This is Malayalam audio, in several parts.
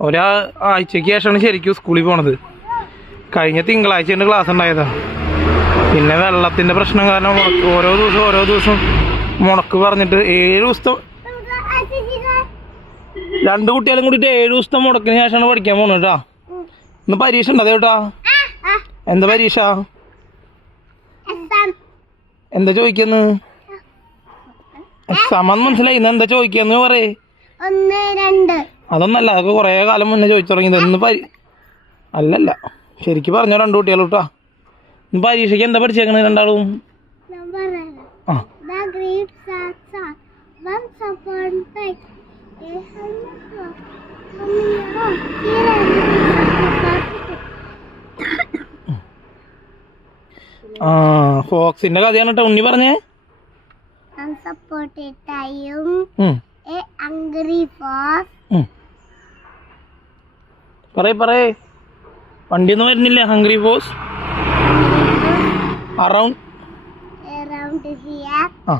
ഒരാ ആഴ്ചക്ക് ശേഷമാണ് ശരിക്കും സ്കൂളിൽ പോണത്. കഴിഞ്ഞ തിങ്കളാഴ്ച ക്ലാസ് ഉണ്ടായതാ. പിന്നെ വെള്ളത്തിന്റെ പ്രശ്നം കാരണം ഓരോ ദിവസം ഓരോ ദിവസം മുടക്ക് പറഞ്ഞിട്ട് ഏഴ് ദിവസത്തെ രണ്ട് കുട്ടികളും കൂടിയിട്ട് ഏഴ് ദിവസത്തെ മുടക്കിന് ശേഷമാണ് പഠിക്കാൻ പോണത് കേട്ടാ ഇന്ന് പരീക്ഷ ഉണ്ടോ ചേട്ടാ എന്താ പരീക്ഷ? എന്താ ചോദിക്കുന്നു? എക്സാം മനസ്സിലായി. ഇന്ന് എന്താ ചോദിക്കാന്ന് പറയേ. ഒന്ന് രണ്ട്. അതൊന്നല്ല അതൊക്കെ കുറേ കാലം മുന്നേ ചോദിച്ചു തുടങ്ങിയത്. ഇന്ന് പരി അല്ലല്ല ശരിക്കും പറഞ്ഞോ രണ്ടു കുട്ടികളും കേട്ടോ ഇന്ന് പരീക്ഷയ്ക്ക് എന്താ പഠിച്ചേക്കണത് രണ്ടാളും? ആ. ഫോക്സിന്റെ കഥയാണ് കേട്ടോ ഉണ്ണി പറഞ്ഞേ? Once upon a time, ഉം, പറയ് പറയേ. വണ്ടിയൊന്നും വരുന്നില്ല. ഹംഗ്രി ബോസ് അറൗണ്ട് ആ.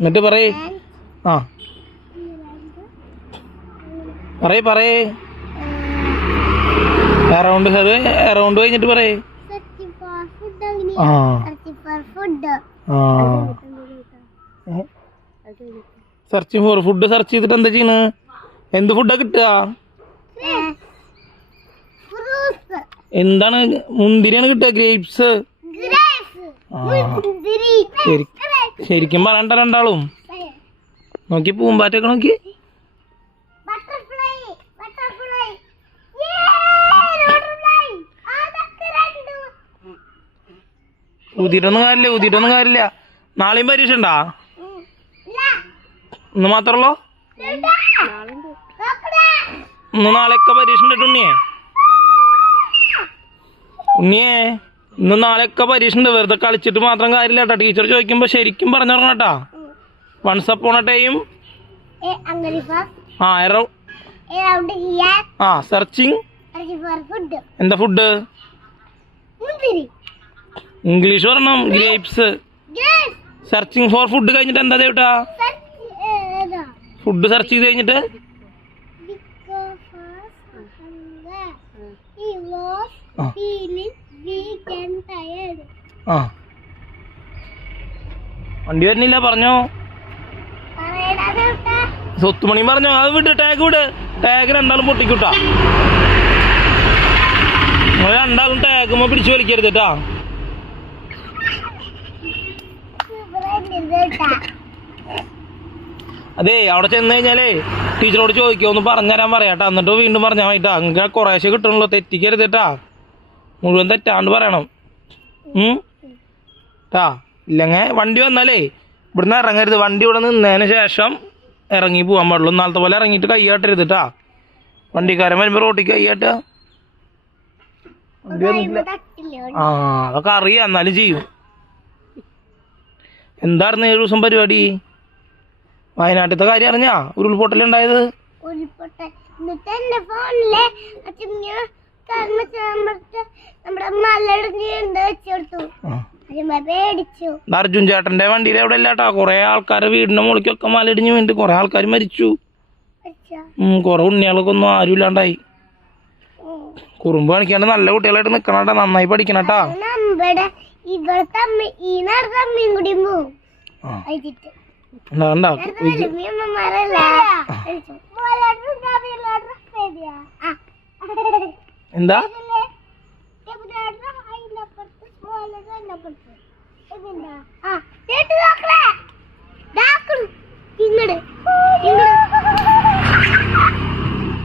എന്നിട്ട് പറയേ. ആ. പറയേ പറയേ. അറൗണ്ട് ഹെവ് അറൗണ്ട് കഴിഞ്ഞിട്ട് പറയേ. ആ. സെർച്ച് ഫോർ ഫുഡ് സെർച്ച് ചെയ്തിട്ട് എന്താ ചെയ്യണ്? എന്ത് ഫുഡാ കിട്ടുക? എന്താണ് മുന്തിരിയാണ് കിട്ടുക ഗ്രേപ്സ് ശരിക്കും പറയണ്ട രണ്ടാളും. നോക്കി പൂമ്പാറ്റൊക്കെ നോക്കി. ഊതിട്ടൊന്നും കാര്യമില്ല ഊതിയിട്ടൊന്നും കാര്യമില്ല. നാളെയും പരീക്ഷ ഉണ്ടാ. ഇന്ന് മാത്രമല്ലോ. ഇന്ന് നാളെയൊക്കെ പരീക്ഷ ഉണ്ട് ഉണ്ണിയേ ഉണ്ണിയെ ഇന്ന് നാളെയൊക്കെ പരീക്ഷ ഉണ്ട് വെറുതെ കളിച്ചിട്ട് മാത്രം കാര്യമില്ല കേട്ടോ ടീച്ചർ ചോദിക്കുമ്പോൾ ശരിക്കും പറഞ്ഞു തുടങ്ങണം കേട്ടാ വൺസ് അപ്പോൺ ടൈം. ആ. ആ സെർച്ചിങ്. എന്താ ഫുഡ് ഇംഗ്ലീഷ് പറഞ്ഞു ഗ്രേപ്സ്. സെർച്ചിങ് ഫോർ ഫുഡ് കഴിഞ്ഞിട്ട് എന്താ ചേട്ടാ? ഫുഡ് സെർച്ച് ചെയ്ത് കഴിഞ്ഞിട്ട് ആ. വണ്ടി വരുന്നില്ല പറഞ്ഞോ. സ്വത്തുമണി പറഞ്ഞോ അത് വിട് ടാഗ് വിട്. ടാഗ് രണ്ടാളും പൊട്ടിക്കൂട്ടാ. നിങ്ങൾ രണ്ടാളും ടാഗുമ്പോ പിടിച്ചു വലിക്കരുത് കേട്ടാ. അതെ അവിടെ ചെന്ന് കഴിഞ്ഞാലേ ടീച്ചറോട് ചോദിക്കോ ഒന്ന് പറഞ്ഞുതരാൻ പറയാട്ടാ എന്നിട്ട് വീണ്ടും പറഞ്ഞാൽ മതിട്ടാ അങ്ങനെ കുറേശ്ശെ കിട്ടണല്ലോ തെറ്റിക്കരുത് കേട്ടാ മുഴുവൻ തെറ്റാണ്ട് പറയണം. ഉം? ട്ടാ ഇല്ലെങ്കിൽ വണ്ടി വന്നാലേ ഇവിടുന്ന് ഇറങ്ങരുത്. വണ്ടി ഇവിടെ നിന്നതിന് ശേഷം ഇറങ്ങി പോകാൻ പാടുള്ളൂ. നാളത്തെ പോലെ ഇറങ്ങിയിട്ട് കൈയാട്ടരുത് കേട്ടാ വണ്ടിക്കാരൻ വരുമ്പോൾ റോട്ടിൽ കൈയാട്ടുക വണ്ടി വന്നിട്ടില്ല. ഇവിടെ തട്ടില്ലേ? ആ അതൊക്കെ അറിയാം. എന്നാലും ചെയ്യും. എന്തായിരുന്നു ഏഴു ദിവസം പരിപാടി? വയനാട്ടിലത്തെ കാര്യം അറിഞ്ഞാ? ഉരുൾപൊട്ടലുണ്ടായത്? ഉരുൾപൊട്ടൽ. അർജുൻ ചേട്ടന്റെ വണ്ടിയിൽ എവിടെ ഇല്ലാട്ടാ കൊറേ ആൾക്കാരെ വീടിന്റെ മുകളിലേക്കൊക്കെ മലയിടിഞ്ഞ് വീണ്ടും കൊറേ ആൾക്കാർ മരിച്ചു. കൊറേ ഉം, കുറെ ഉണ്ണികളൊക്കെ ഒന്നും ആരും ഇല്ലാണ്ടായി. കുറുമ്പ് കാണിക്കാണ്ട് നല്ല കുട്ടികളായിട്ട് നിക്കണട്ടാ നന്നായി പഠിക്കണട്ടാ നമ്മുടെ എന്താ?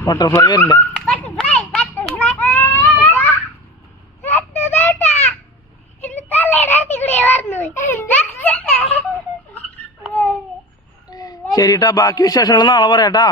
ബട്ടർഫ്ലൈ ശരിട്ടാ ബാക്കി വിശേഷങ്ങൾ നാളെ പറയാട്ടാ